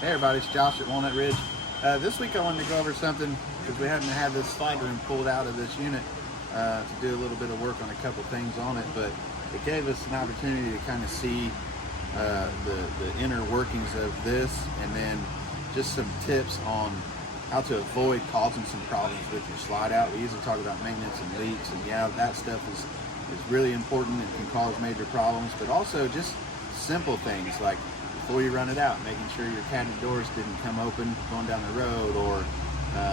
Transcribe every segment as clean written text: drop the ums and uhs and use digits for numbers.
Hey everybody, it's Josh at Walnut Ridge. This week I wanted to go over something because we haven't had this slide room pulled out of this unit to do a little bit of work on a couple things on it, but it gave us an opportunity to kind of see the inner workings of this, and then just some tips on how to avoid causing some problems with your slide out. We usually talk about maintenance and leaks, and yeah, that stuff is really important and can cause major problems, but also just simple things like before you run it out, making sure your cabinet doors didn't come open going down the road, or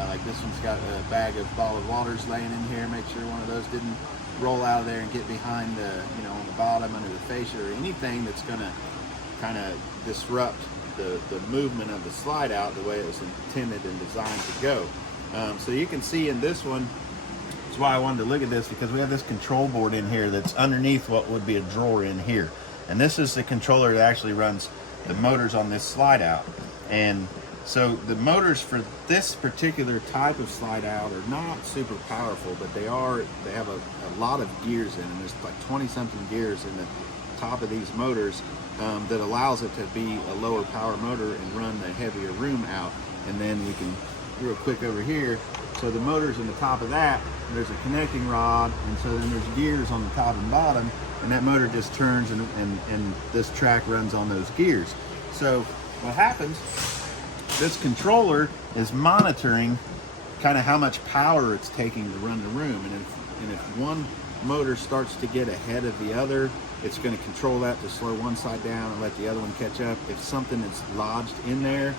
like this one's got a bag of bottled waters laying in here. Make sure one of those didn't roll out of there and get behind the, on the bottom under the fascia, or anything that's going to kind of disrupt the movement of the slide out the way it was intended and designed to go. So you can see in this one, that's why I wanted to look at this, because we have this control board in here that's underneath what would be a drawer in here. And this is the controller that actually runs the motors on this slide out. And so the motors for this particular type of slide out are not super powerful, but they have a lot of gears in them. There's like 20 something gears in the top of these motors that allows it to be a lower power motor and run the heavier room out. And then we can real quick over here, so the motors in the top of that, there's a connecting rod, and so then there's gears on the top and bottom, and that motor just turns and this track runs on those gears. So what happens, this controller is monitoring kind of how much power it's taking to run the room, and if one motor starts to get ahead of the other, it's going to control that to slow one side down and let the other one catch up. If something is lodged in there,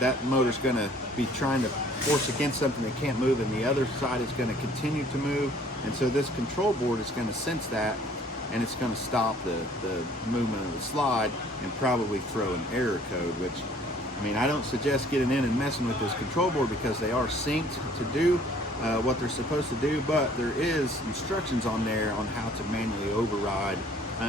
that motor's going to be trying to force against something that can't move, and the other side is going to continue to move. And so this control board is going to sense that, and it's going to stop the movement of the slide and probably throw an error code, which, I mean, I don't suggest getting in and messing with this control board because they are synced to do what they're supposed to do, but there is instructions on there on how to manually override.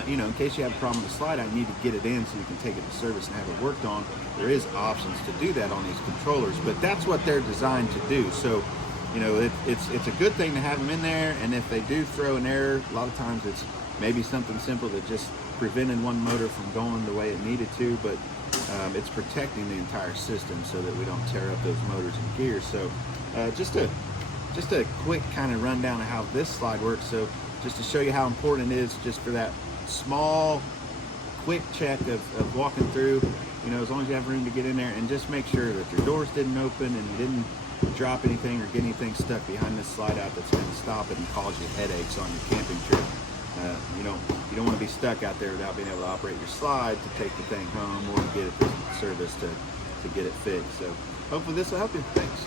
In case you have a problem with the slide out, you need to get it in so you can take it to service and have it worked on. There is options to do that on these controllers, but that's what they're designed to do. So, it's a good thing to have them in there, and if they do throw an error, a lot of times it's maybe something simple that just prevented one motor from going the way it needed to, but it's protecting the entire system so that we don't tear up those motors and gears. So just a quick kind of rundown of how this slide works. So just to show you how important it is, just for that small quick check of walking through, as long as you have room to get in there, and just make sure that your doors didn't open and you didn't drop anything or get anything stuck behind this slide out that's going to stop it and cause you headaches on your camping trip. You don't want to be stuck out there without being able to operate your slide to take the thing home or to get it to service to get it fixed. So hopefully this will help you. Thanks.